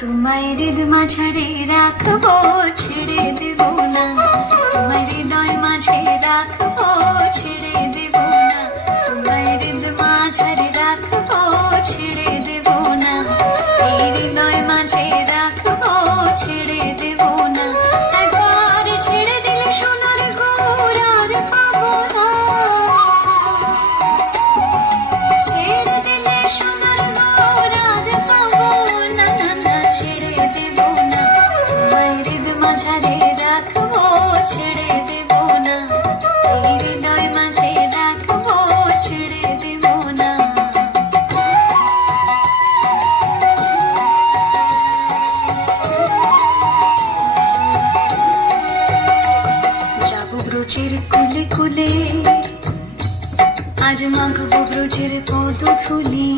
তোমায় হৃদ মাঝারে রাখবো, ছেড়ে দেব না। তোমায় হৃদয় মাঝে রাখবো, ছেড়ে দেব না। তোমায় হৃদ মাঝারে রাখবো, ছেড়ে দেব না। এই হৃদয় মাঝে রাখবো, ছেড়ে দেব না। একবার ছেড়ে দিলে সোনার গৌর আর পাবো না। ছেড়ে দিলে সোনার গৌর আর পাবো না, না, না, ছেড়ে দেব না। তোমায় হৃদ মাঝারে রাখবো, ছেড়ে দেব না। এই হৃদয় মাঝে রাখবো, ছেড়ে দেব না। যাবো ব্রজের কুলে কুলে, আর মাখবো ব্রজের পদধূলি।